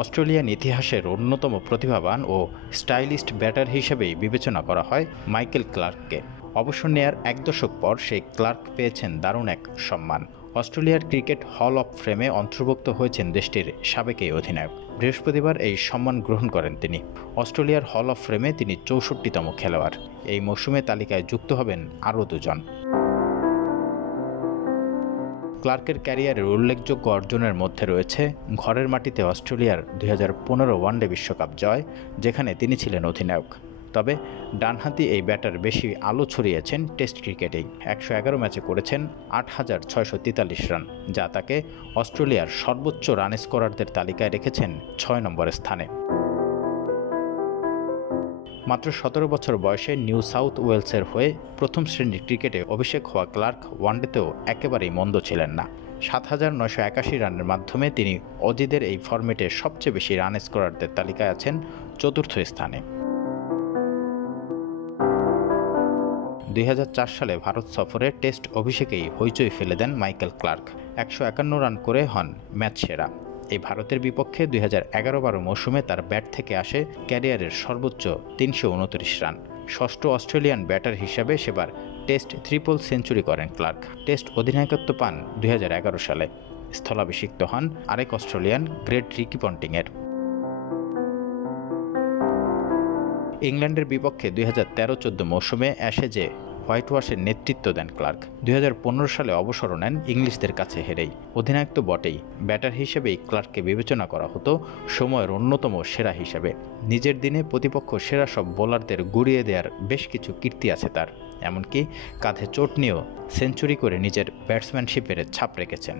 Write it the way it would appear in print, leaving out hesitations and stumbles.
Australian ইতিহাসের অন্যতম প্রতিভাবান ও স্টাইলিস্ট ব্যাটার হিসেবেই বিবেচনা করা হয় মাইকেল ক্লার্ককে। অবসর নেয়ার 1 দশক পর সেই ক্লার্ক পেয়েছেন দারুণ এক সম্মান। অস্ট্রেলিয়ার ক্রিকেট হল অব ফেমে অন্তর্ভুক্ত হয়েছেন দেশটির সাবেক এই অধিনায়ক। বৃহস্পতিবার এই সম্মান গ্রহণ করেন তিনি। অস্ট্রেলিয়ার হল অব ফেমে তিনি 64তম খেলোয়াড়। এই মৌসুমে তালিকায় যুক্ত হবেন আরও 2 জন। ক্লার্কের ক্যারিয়ারের উল্লেখযোগ্য অর্জনের মধ্যে রয়েছে ঘরের মাটিতে অস্ট্রেলিয়ার 2015 ওয়ানডে বিশ্বকাপ জয়, যেখানে তিনি ছিলেন অধিনায়ক। তবে ডানহাতি এই ব্যাটার বেশি আলো ছড়িয়েছেন টেস্ট ক্রিকেটেই। 111 ম্যাচে করেছেন 8643 রান, যা তাকে অস্ট্রেলিয়ার সর্বোচ্চ রান স্কোরারদের তালিকায় রেখেছেন 6 নম্বরের স্থানে। মাত্র 17 বছর বয়সে নিউ সাউথ ওয়েলসের হয়ে প্রথম শ্রেণীর ক্রিকেটে অভিষেক হওয়া ক্লার্ক ওয়ানডেতেও একেবারেই মন্দ ছিলেন না। 7981 রানের মাধ্যমে তিনি অজিদের এই ফরম্যাটে সবচেয়ে বেশি রান স্কোরারদের তালিকায় আছেন 4র্থ স্থানে। 2004 সালে ভারত সফরে টেস্ট অভিষেকেই হইচই ফেলে দেন মাইকেল ক্লার্ক। 151 রান করে হন ম্যাচ সেরা। এই ভারতের বিপক্ষে 2011-12 মৌসুমে তার ব্যাট থেকে আসে ক্যারিয়ারের সর্বোচ্চ 329 রান। ষষ্ঠ অস্ট্রেলিয়ান ব্যাটার হিসাবে সেবার টেস্ট ট্রিপল সেঞ্চুরি করেন ক্লার্ক। টেস্ট অধিনায়কত্ব পান 2011 সালে। স্থলাভিষিক্ত হন আরেক অস্ট্রেলিয়ান গ্রেট রিকি পন্টিংয়ের। ইংল্যান্ডের বিপক্ষে 2013-14 মৌসুমে অ্যাশেজে হোয়াইট ওয়াশের নেতৃত্ব দেন ক্লার্ক। 2015 সালে অবসর নেন ইংলিশদের কাছে হেরেই। অধিনায়ক তো বটেই, ব্যাটার হিসেবেই ক্লার্ককে বিবেচনা করা হতো সময়ের অন্যতম সেরা হিসেবে। নিজের দিনে প্রতিপক্ষ সেরা সব বোলারদের গুড়িয়ে দেওয়ার বেশ কিছু কীর্তি আছে তার। এমনকি কাঁধে চোট নিয়েও সেঞ্চুরি করে নিজের ব্যাটসম্যানশিপের ছাপ রেখেছেন।